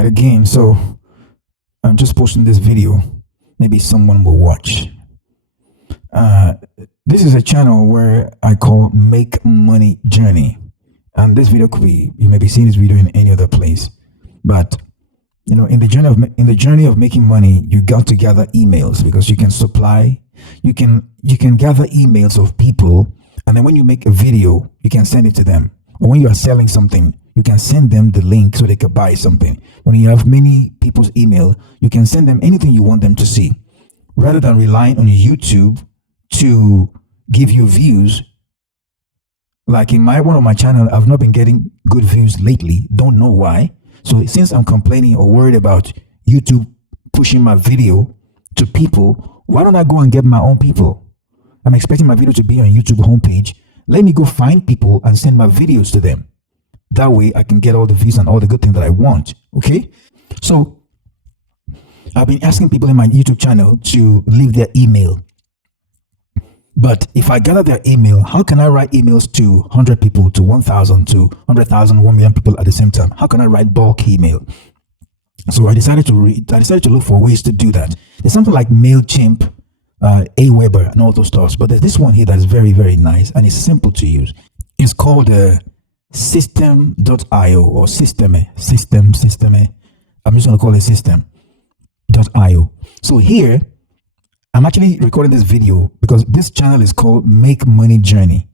right, again. So I'm just posting this video. Maybe someone will watch. Uh, this is a channel where I call Make Money Journey. And this video could be, you may be seeing this video in any other place. But in the journey of making money, you got to gather emails, because you can supply, you can gather emails of people, and then when you make a video, you can send it to them. Or when you are selling something, you can send them the link so they can buy something. When you have many people's email, you can send them anything you want them to see. Rather than relying on YouTube to give you views, like in one of my channel, I've not been getting good views lately. Don't know why. So since I'm complaining or worried about YouTube pushing my video to people, why don't I go and get my own people? I'm expecting my video to be on YouTube homepage. Let me go find people and send my videos to them. That way I can get all the views and all the good things that I want. Okay. So I've been asking people in my YouTube channel to leave their email. But if I gather their email, how can I write emails to 100 people, to 1,000, to 100,000, 1 million people at the same time? How can I write bulk email? So I decided to look for ways to do that. There's something like MailChimp, Aweber, and all those stuff. But there's this one here that's very, very nice, and it's simple to use. It's called system.io or system. I'm just going to call it system.io. So here, I'm actually recording this video because this channel is called Make Money Journey.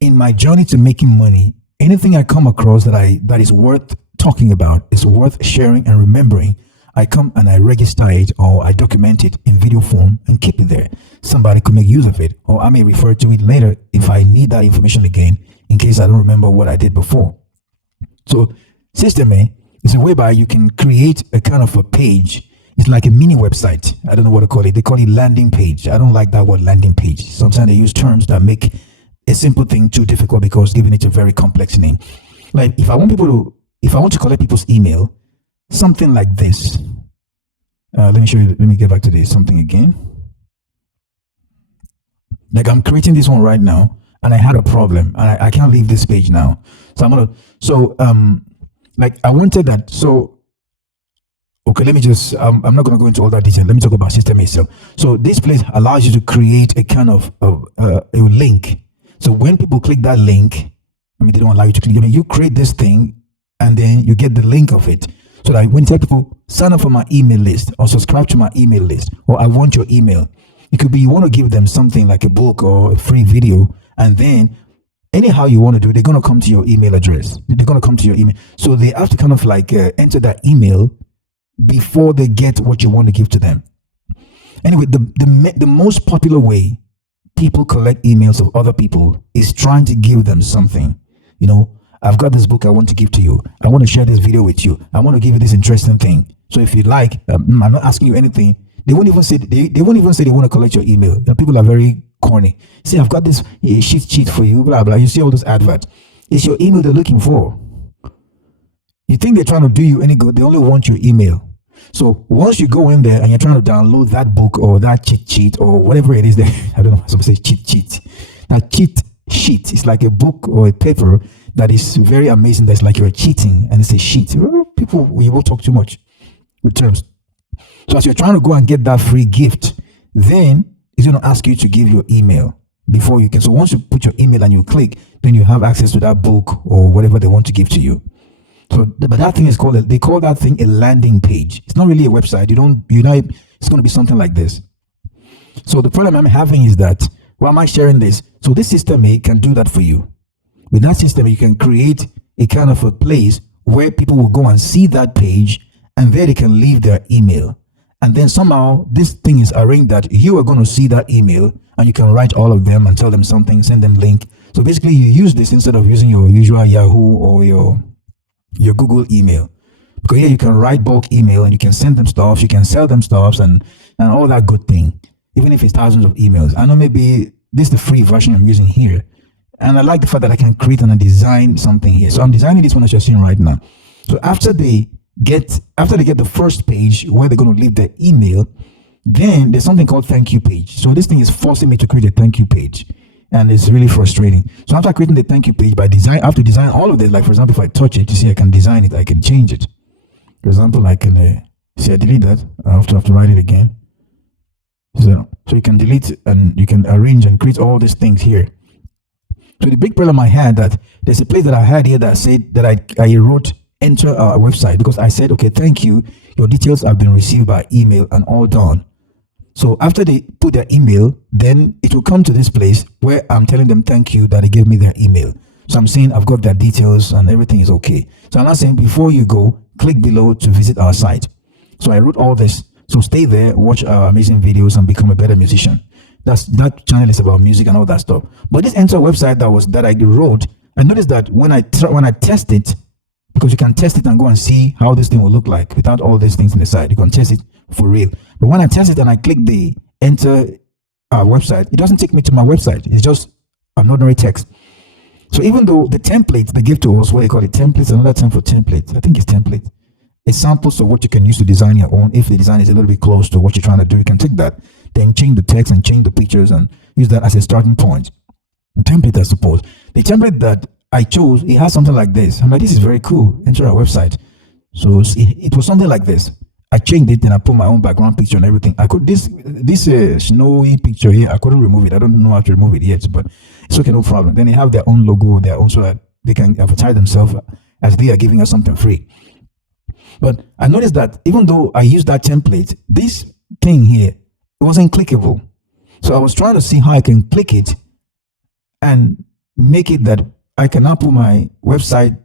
In my journey to making money, anything I come across that is worth talking about, is worth sharing and remembering, I come and I register it, or I document it in video form and keep it there. Somebody could make use of it, or I may refer to it later if I need that information again, in case I don't remember what I did before. So System A is a way by you can create a kind of a page. It's like a mini website. I don't know what to call it. They call it landing page. I don't like that word, landing page. Sometimes they use terms that make a simple thing too difficult, because giving it a very complex name. Like if I want to collect people's email, something like this. Let me show you. Let me get back to this something again. Like I'm creating this one right now, and I had a problem, and I can't leave this page now. So like I wanted that. So okay, let me just, I'm not going to go into all that detail. Let me talk about System itself. So this place allows you to create a kind of a link. So when people click that link, they don't allow you to click. You create this thing, and then you get the link of it. So that when you tell people, sign up for my email list, or subscribe to my email list, or I want your email. It could be you want to give them something like a book or a free video, and then anyhow you want to do, they're going to come to your email address. They're going to come to your email. So they have to kind of like enter that email before they get what you want to give to them. Anyway, the most popular way people collect emails of other people is trying to give them something. I've got this book I want to give to you. I want to share this video with you. I want to give you this interesting thing. So if you like, I'm not asking you anything. They won't even say they want to collect your email. People are very corny. Say, I've got this sheet for you, blah blah. You see all those adverts. It's your email they're looking for. You think they're trying to do you any good? They only want your email. So once you go in there and you're trying to download that book or that cheat sheet or whatever it is that I don't know, some say cheat sheet. That cheat sheet is like a book or a paper that is very amazing. That's like you're cheating, and it's a sheet. We will talk too much with terms. So as you're trying to go and get that free gift, then it's going to ask you to give your email before you can. So once you put your email and you click, then you have access to that book or whatever they want to give to you. So, but that thing is they call that thing a landing page. It's not really a website. It's going to be something like this. So the problem I'm having is that, why am I sharing this? So this System A can do that for you. With that system, you can create a kind of a place where people will go and see that page, and there they can leave their email. And then somehow this thing is arranged that you are going to see that email, and you can write all of them and tell them something, send them link. So basically you use this instead of using your usual Yahoo or your Google email, because here you can write bulk email and you can send them stuff, you can sell them stuff and all that good thing, even if it's thousands of emails. I know maybe this is the free version I'm using here, and I like the fact that I can create and design something here. So I'm designing this one that you're seeing right now. So after they get the first page where they're going to leave their email, then there's something called thank you page. So this thing is forcing me to create a thank you page. And it's really frustrating. So after creating the thank you page by design, I have to design all of this. Like for example, if I touch it, you see I can design it, I can change it. For example, I can see I delete that. I have to write it again. So you can delete and you can arrange and create all these things here. So the big problem I had that there's a place that I had here that said that I wrote enter our website because I said, okay, thank you. Your details have been received by email and all done. So after they put their email, then it will come to this place where I'm telling them thank you that they gave me their email. So I'm saying I've got their details and everything is okay. So I'm not saying before you go, click below to visit our site. So I wrote all this. So stay there, watch our amazing videos and become a better musician. That channel is about music and all that stuff. But this entire website that I wrote, I noticed that when I test it, because you can test it and go and see how this thing will look like without all these things on the side. You can test it for real. But when I test it and I click the enter our website, it doesn't take me to my website. It's just an ordinary text. So even though the template they give to us, what they call it, templates, another term for template, I think it's template. It's samples of what you can use to design your own. If the design is a little bit close to what you're trying to do, you can take that, then change the text and change the pictures and use that as a starting point. The template, I suppose. The template that I chose, it has something like this. I'm like, this is very cool. Enter our website. So it was something like this. I changed it and I put my own background picture and everything. I could this snowy picture here. I couldn't remove it. I don't know how to remove it yet, but it's okay, no problem. Then they have their own logo, their own, so that they can advertise themselves as they are giving us something free. But I noticed that even though I used that template, this thing here, it wasn't clickable. So I was trying to see how I can click it and make it that I can now put my website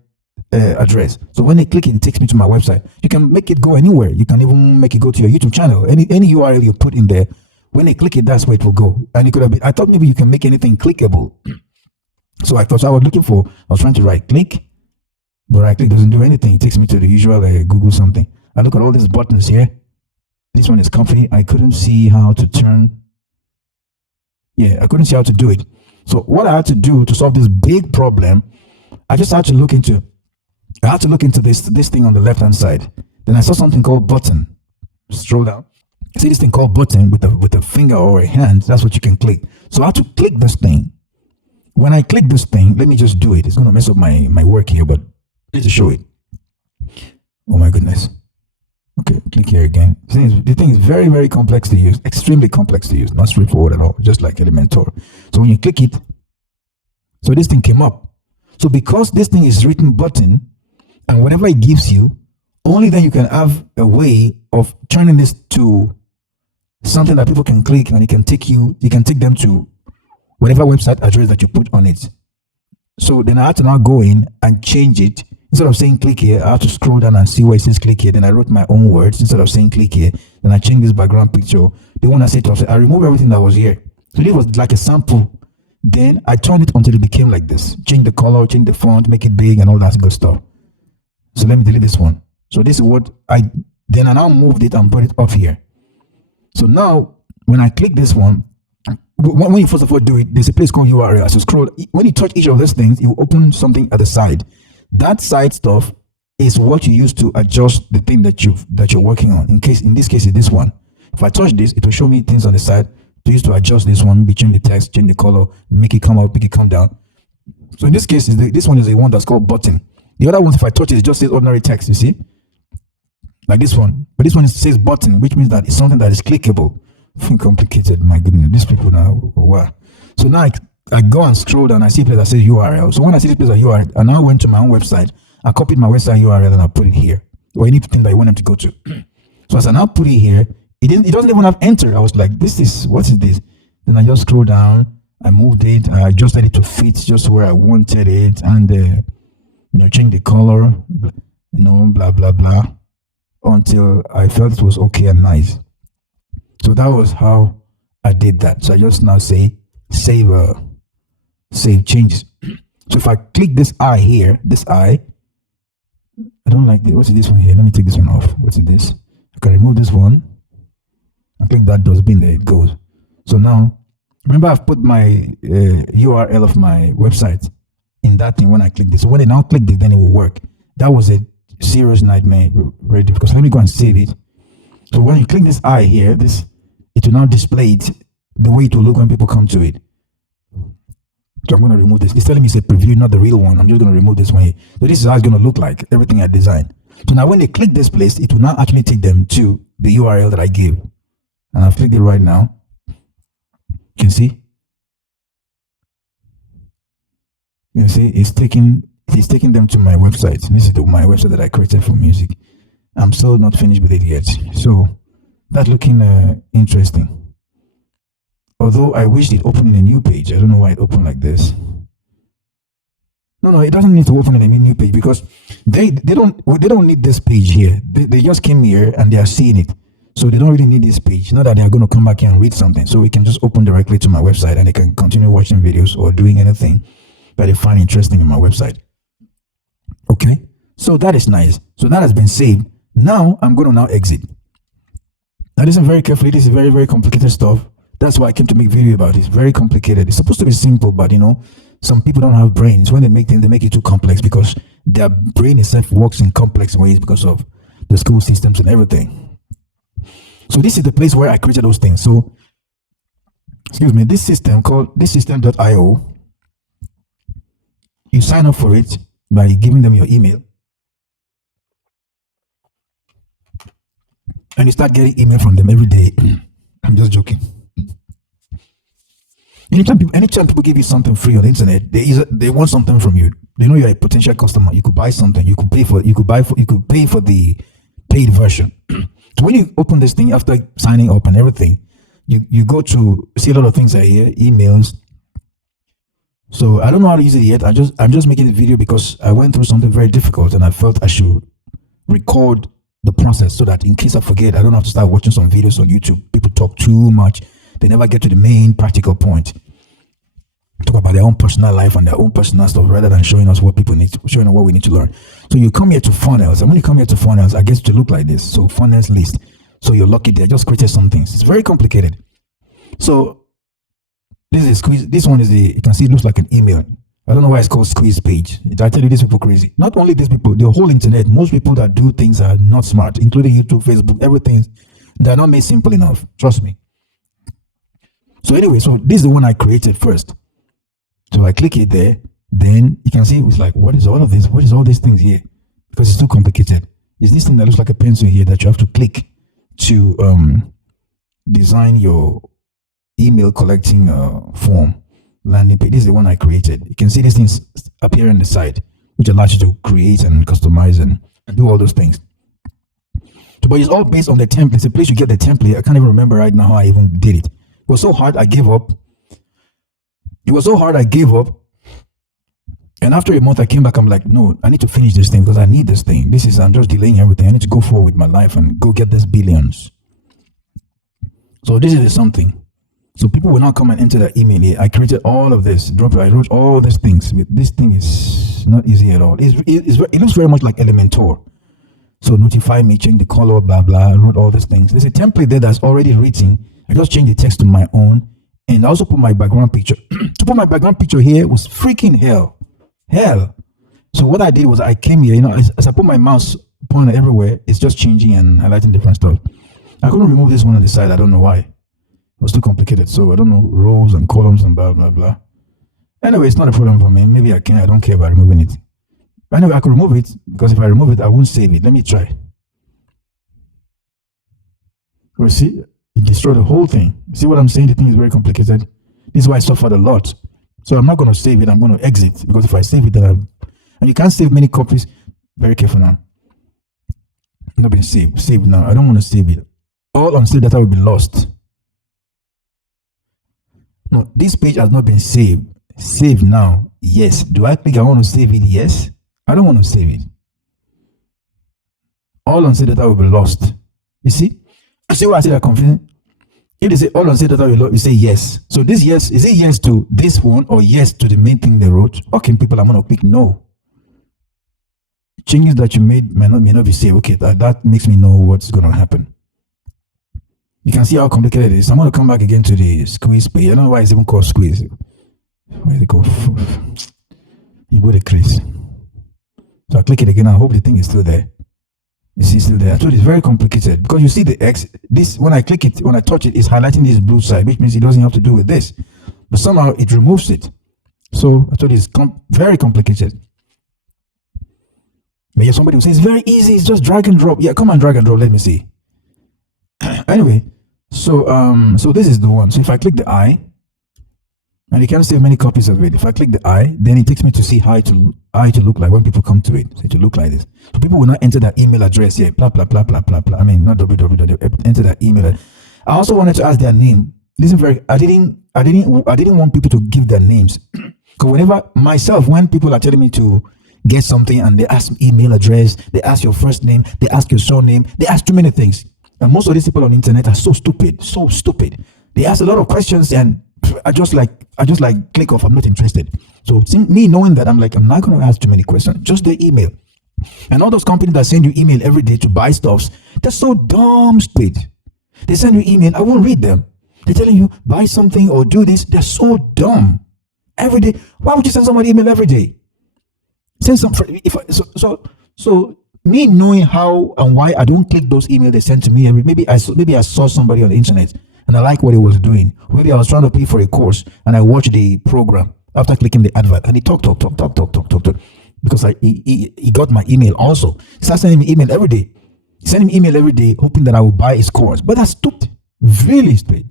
address. So when they click it, it takes me to my website. You can make it go anywhere. You can even make it go to your YouTube channel. Any URL you put in there, when they click it, that's where it will go. And it could have been, I thought maybe you can make anything clickable. So I was trying to right click, but right click doesn't do anything. It takes me to the usual Google something. I look at all these buttons here. This one is company. I couldn't see how to turn. Yeah, I couldn't see how to do it. So what I had to do to solve this big problem, I just had to look into this thing on the left hand side. Then I saw something called button. Scroll down. See this thing called button with a finger or a hand. That's what you can click. So I had to click this thing. When I click this thing, let me just do it. It's gonna mess up my work here, but I need to show it. Oh my goodness. Okay, click here again. The thing is very, very complex to use, extremely complex to use, not straightforward at all, just like Elementor. So when you click it, so this thing came up. So because this thing is written button, and whatever it gives you, only then you can have a way of turning this to something that people can click and you can take them to whatever website address that you put on it. So then I had to now go in and change it. Instead of saying click here, I have to scroll down and see where it says click here. Then I wrote my own words instead of saying click here. Then I changed this background picture. The one I said to I removed everything that was here. So this was like a sample. Then I turned it until it became like this. Change the color, change the font, make it big and all that good stuff. So let me delete this one. So this is what I now moved it and put it up here. So now when I click this one, when you first of all do it, there's a place called URL. So scroll. When you touch each of these things, you open something at the side. That side stuff is what you use to adjust the thing that you're working on. In this case, it's this one. If I touch this, it will show me things on the side to use to adjust this one, change the text, change the color, make it come up, make it come down. So in this case, this one is the one that's called button. The other ones, if I touch it just says ordinary text, you see? Like this one. But this one says button, which means that it's something that is clickable. Complicated, my goodness. These people now, wow. So now I go and scroll down, I see a place that says URL. So when I see this place that URL, I now went to my own website, I copied my website URL and I put it here. Or anything that I want them to go to. So as I now put it here, it doesn't even have enter. I was like, what is this? Then I just scroll down, I moved it, I adjusted it to fit just where I wanted it, and change the color, blah blah blah, until I felt it was okay and nice. So that was how I did that. So I just now say save changes. So if I click this eye here, I don't like this. What's this one here? Let me take this one off. What's this? I can remove this one. I click that dustbin, there it goes. So now, remember I've put my URL of my website in that thing when I click this. So when I now click this, then it will work. That was a serious nightmare, very difficult. So let me go and save it. So when you click this eye here, it will now display it the way it will look when people come to it. So I'm going to remove this. It's telling me it's a preview, not the real one. I'm just going to remove this one here. So this is how it's going to look like, everything I designed. So now when they click this place, it will now actually take them to the URL that I gave. And I've clicked it right now. You can see. You can see it's taking them to my website. This is my website that I created for music. I'm still not finished with it yet. So that's looking interesting. Although I wish it opened in a new page. I don't know why it opened like this. No, it doesn't need to open in a new page because they don't need this page here. They just came here and they are seeing it. So they don't really need this page. Not that they are going to come back here and read something. So we can just open directly to my website and they can continue watching videos or doing anything that they find interesting in my website. Okay, so that is nice. So that has been saved. Now I'm going to now exit. Now listen very carefully. This is very, very complicated stuff. That's why I came to make a video about it. It's very complicated. It's supposed to be simple, but some people don't have brains. When they make things, they make it too complex because their brain itself works in complex ways because of the school systems and everything. So this is the place where I created those things. So, excuse me, this system called thissystem.io, you sign up for it by giving them your email. And you start getting email from them every day. I'm just joking. Anytime people give you something free on the internet, they want something from you. They know you're a potential customer. You could buy something. You could pay for the paid version. So when you open this thing after signing up and everything, you go to see a lot of things here, emails. So I don't know how to use it yet. I'm just making the video because I went through something very difficult and I felt I should record the process so that in case I forget, I don't have to start watching some videos on YouTube. People talk too much. They never get to the main practical point. Talk about their own personal life and their own personal stuff rather than showing us what people need, showing us what we need to learn. So you come here to funnels. And when you come here to funnels, I guess to look like this. So funnels list. So you're lucky there. Just created some things. It's very complicated. So this is squeeze. This one is you can see it looks like an email. I don't know why it's called squeeze page. I tell you, these people crazy. Not only these people, the whole internet, most people that do things are not smart, including YouTube, Facebook, everything. They're not made simple enough. Trust me. So anyway, so this is the one I created first. So I click it there. Then you can see it's like, what is all of this? What is all these things here? Because it's too complicated. It's this thing that looks like a pencil here that you have to click to design your email collecting form landing page. This is the one I created. You can see these things appear on the side, which allows you to create and customize and do all those things. So, but it's all based on the template. It's a place you get the template. I can't even remember right now how I even did it. It was so hard, I gave up. And after a month, I came back. I'm like, no, I need to finish this thing because I need this thing. I'm just delaying everything. I need to go forward with my life and go get this billions. So this is something. So people will now come and enter their email here. I created all of this. I wrote all these things. This thing is not easy at all. It looks very much like Elementor. So notify me, change the color, blah, blah. I wrote all these things. There's a template there that's already written. I just changed the text to my own. And I also put my background picture. To put my background picture here was freaking hell. So what I did was I came here, as I put my mouse pointer everywhere, it's just changing and highlighting different stuff. I couldn't remove this one on the side. I don't know why. It was too complicated. So I don't know, rows and columns and blah, blah, blah. Anyway, it's not a problem for me. Maybe I can. I don't care about removing it. Anyway, I could remove it because if I remove it, I won't save it. Let me try. You see, it destroyed the whole thing. See what I'm saying? The thing is very complicated. This is why I suffered a lot. So I'm not going to save it. I'm going to exit because if I save it, then and you can't save many copies. Very careful now. Not been saved. Saved now. I don't want to save it. All unsaved data will be lost. No, this page has not been saved. Save now. Yes. Do I click I want to save it? Yes. I don't want to save it. All unsaved data will be lost. You see? I see why I say that confusing. If they say all unsaved data will be lost, you say yes. So this yes, is it yes to this one or yes to the main thing they wrote? Okay, people, I'm going to click no. Changes that you made may not be saved. Okay, that makes me know what's going to happen. You can see how complicated it is. I'm going to come back again to the squeeze page. I don't know why it's even called squeeze. Where is it called? You go to Chris. So I click it again. I hope the thing is still there. You see, still there. I told you it's very complicated because you see the X. This when I click it, when I touch it, it's highlighting this blue side, which means it doesn't have to do with this. But somehow it removes it. So I told you it's very complicated. But yeah, somebody will say it's very easy. It's just drag and drop. Yeah, come on, drag and drop. Let me see. Anyway, so this is the one. So if I click the I, and you can't save many copies of it. If I click the I, then it takes me to see how to look like when people come to it. So it to look like this. So people will not enter that email address here. Blah blah blah blah blah blah. I mean, not www. Enter that email. I also wanted to ask their name. Listen, I didn't want people to give their names. Because when people are telling me to get something and they ask email address, they ask your first name, they ask your surname, they ask too many things. And most of these people on the internet are so stupid. They ask a lot of questions and I just like click off. I'm not interested. So me knowing that, I'm like, I'm not going to ask too many questions. Just the email. And all those companies that send you email every day to buy stuffs, they're so dumb, stupid. They send you email. I won't read them. They're telling you buy something or do this. They're so dumb. Every day. Why would you send somebody email every day? Send some. So me knowing how and why I don't click those emails they send to me maybe I saw somebody on the internet and I like what he was doing. Maybe I was trying to pay for a course and I watched the program after clicking the advert and he talk because he got my email also. He started sending me email every day. He sent me email every day hoping that I would buy his course. But that's stupid. Really stupid.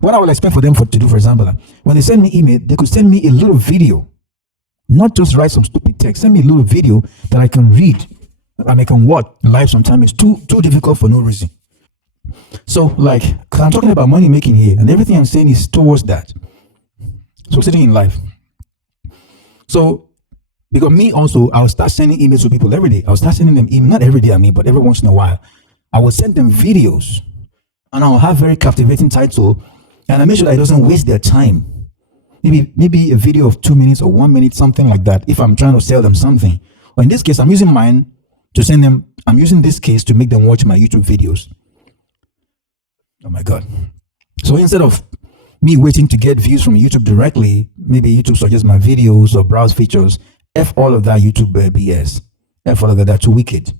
What I would expect for them to do, for example, when they send me email, they could send me a little video. Not just write some stupid text. Send me a little video that I can read and I can watch live sometimes. It's too difficult for no reason. So, because I'm talking about money making here, and everything I'm saying is towards that. Succeeding in life. So, because me also, I'll start sending emails to people every day. I'll start sending them emails, not every day, but every once in a while. I will send them videos, and I'll have very captivating title, and I make sure that it doesn't waste their time. Maybe a video of 2 minutes or 1 minute, something like that, if I'm trying to sell them something. Or in this case, I'm using mine to send them, I'm using this case to make them watch my YouTube videos. Oh my God. So instead of me waiting to get views from YouTube directly, maybe YouTube suggests my videos or browse features. F all of that YouTube BS. F all of that, that's too wicked.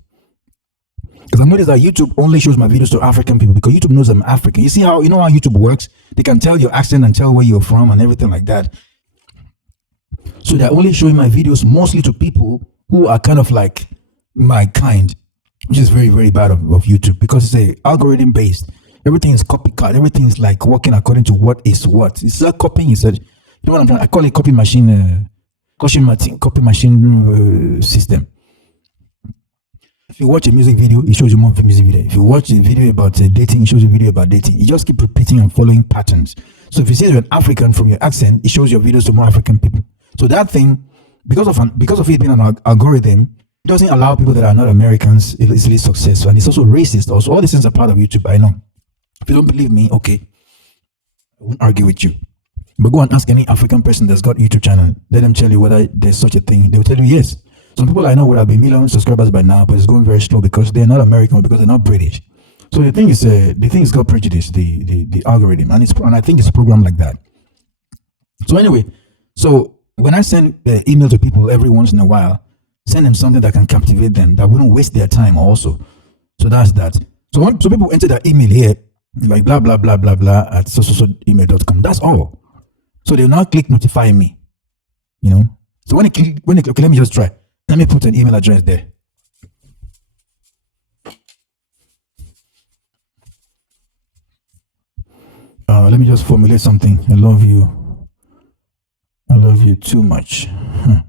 Because I noticed that YouTube only shows my videos to African people because YouTube knows I'm African. You know how YouTube works? They can tell your accent and tell where you're from and everything like that. So they're only showing my videos mostly to people who are kind of like my kind, which is very, very bad of YouTube because it's a algorithm based. Everything is copycat. Everything is like working according to what is what. It's not copying. It's you know what I'm trying? I call it copy machine system. If you watch a music video, it shows you more of a music video. If you watch a video about dating, it shows you a video about dating. You just keep repeating and following patterns. So if you say you're an African from your accent, it shows your videos to more African people. So that thing, because of it being an algorithm, it doesn't allow people that are not Americans easily successful. And it's also racist. Also, all these things are part of YouTube. I know. If you don't believe me, okay, I won't argue with you. But go and ask any African person that's got YouTube channel. Let them tell you whether there's such a thing. They will tell you yes. Some people I know would have been million subscribers by now, but it's going very slow because they're not American, because they're not British. So the thing is got prejudice, the algorithm, and I think it's programmed like that. So anyway, so when I send email to people every once in a while, send them something that can captivate them, that wouldn't waste their time also. So that's that. So people enter their email here, like blah blah blah blah blah at email.com. That's all. So they'll now click notify me. So when okay, let me just try. Let me put an email address there. Let me just formulate something. I love you. I love you too much. I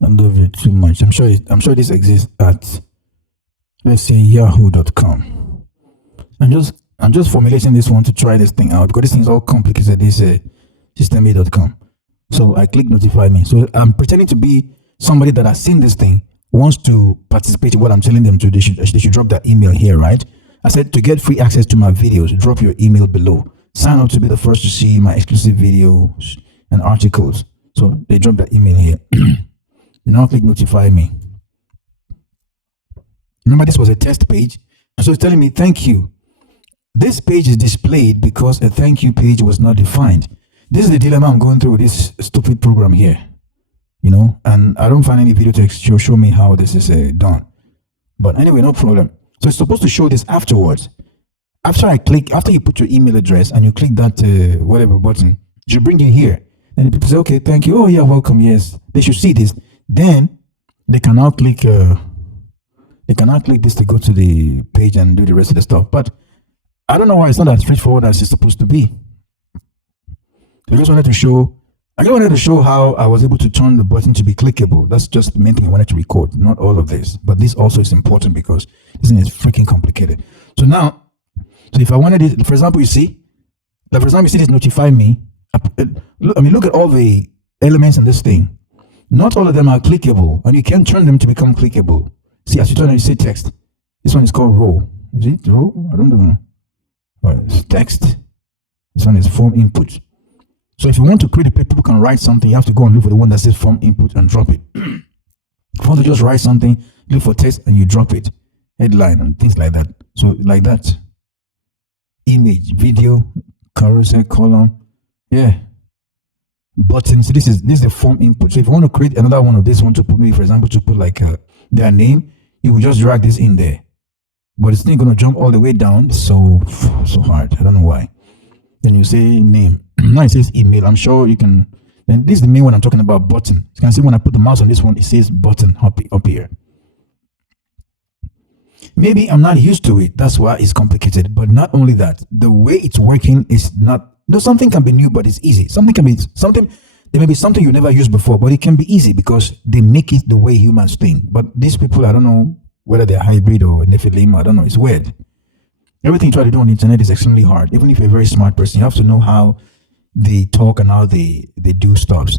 love you too much. I'm sure this exists at, let's say, yahoo.com. I'm just formulating this one to try this thing out because this thing is all complicated. This systema.com. So I click notify me. So I'm pretending to be somebody that has seen this thing, wants to participate in what I'm telling them to. They should drop their email here, right? I said to get free access to my videos, drop your email below. Sign up to be the first to see my exclusive videos and articles. So they drop that email here. Now click notify me. Remember, this was a test page, and so it's telling me thank you. This page is displayed because a thank you page was not defined. This is the dilemma I'm going through with this stupid program here, and I don't find any video to show me how this is done. But anyway, no problem. So it's supposed to show this afterwards. After you put your email address and you click that whatever button, it should bring you here. And people say, okay, thank you. Oh yeah, welcome. Yes, they should see this. Then they can now click They cannot click this to go to the page and do the rest of the stuff. But I don't know why it's not as straightforward as it's supposed to be. I just wanted to show how I was able to turn the button to be clickable. That's just the main thing I wanted to record, not all of this. But this also is important because this thing is freaking complicated. So now, if I wanted it, for example, you see this notify me. Look at all the elements in this thing. Not all of them are clickable, and you can turn them to become clickable. See, as you turn on, you see text. This one is called row. Is it row? I don't know. It's text. This one is form input. So if you want to create a page, people can write something, you have to go and look for the one that says form input and drop it. If you want to just write something, look for text and you drop it. Headline and things like that. So like that. Image, video, carousel, column. Yeah. Button. So this is the form input. So if you want to create another one of this one to put, maybe for example, to put like their name, you will just drag this in there. But it's not going to jump all the way down. So hard. I don't know why. Then you say name. Now it says email. I'm sure you can. Then this is the main one I'm talking about, button. You can see when I put the mouse on this one, it says button up here. Maybe I'm not used to it. That's why it's complicated. But not only that, the way it's working is not. Something can be new, but it's easy. There may be something you never used before, but it can be easy because they make it the way humans think. But these people, I don't know whether they're hybrid or Nephilim. I don't know. It's weird. Everything you try to do on the internet is extremely hard. Even if you're a very smart person, you have to know how they talk and how they do stuff.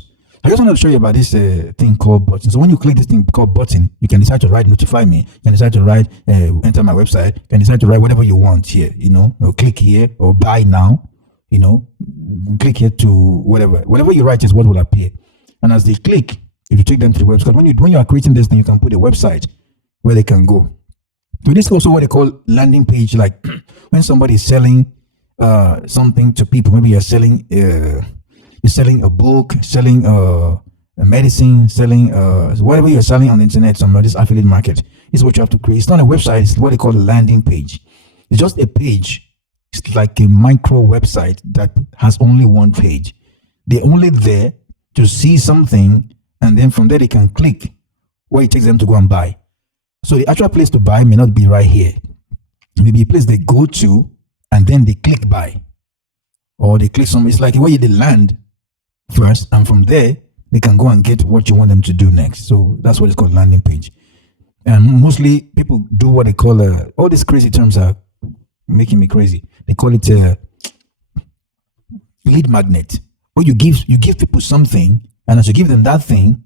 I just want to show you about this thing called button. So when you click this thing called button, you can decide to write notify me. You can decide to write enter my website. You can decide to write whatever you want here, or click here or buy now, click here to whatever you write is what will appear. And as they click, if you take them to the website, when you are creating this thing, you can put a website where they can go. So this is also what they call landing page. Like when somebody is selling something to people, maybe you're selling a book, selling a medicine, selling whatever you're selling on the internet, some of this affiliate market. This is what you have to create. It's not a website, it's what they call a landing page. It's just a page. It's like a micro website that has only one page. They're only there to see something, and then from there they can click where it takes them to go and buy. So the actual place to buy may not be right here. Maybe a place they go to and then they click buy. Or they click some, it's like where they land first, and from there they can go and get what you want them to do next. So that's what it's called, landing page. And mostly people do what they call all these crazy terms are making me crazy. They call it a lead magnet. Where you give people something, and as you give them that thing,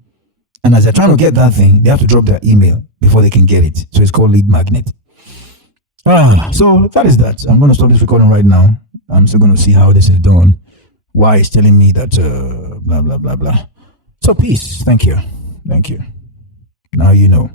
and as they're trying to get that thing, they have to drop their email before they can get it. So it's called lead magnet. So that is that. I'm going to stop this recording right now. I'm still going to see how this is done. Why it's telling me that blah, blah, blah, blah. So peace. Thank you. Now you know.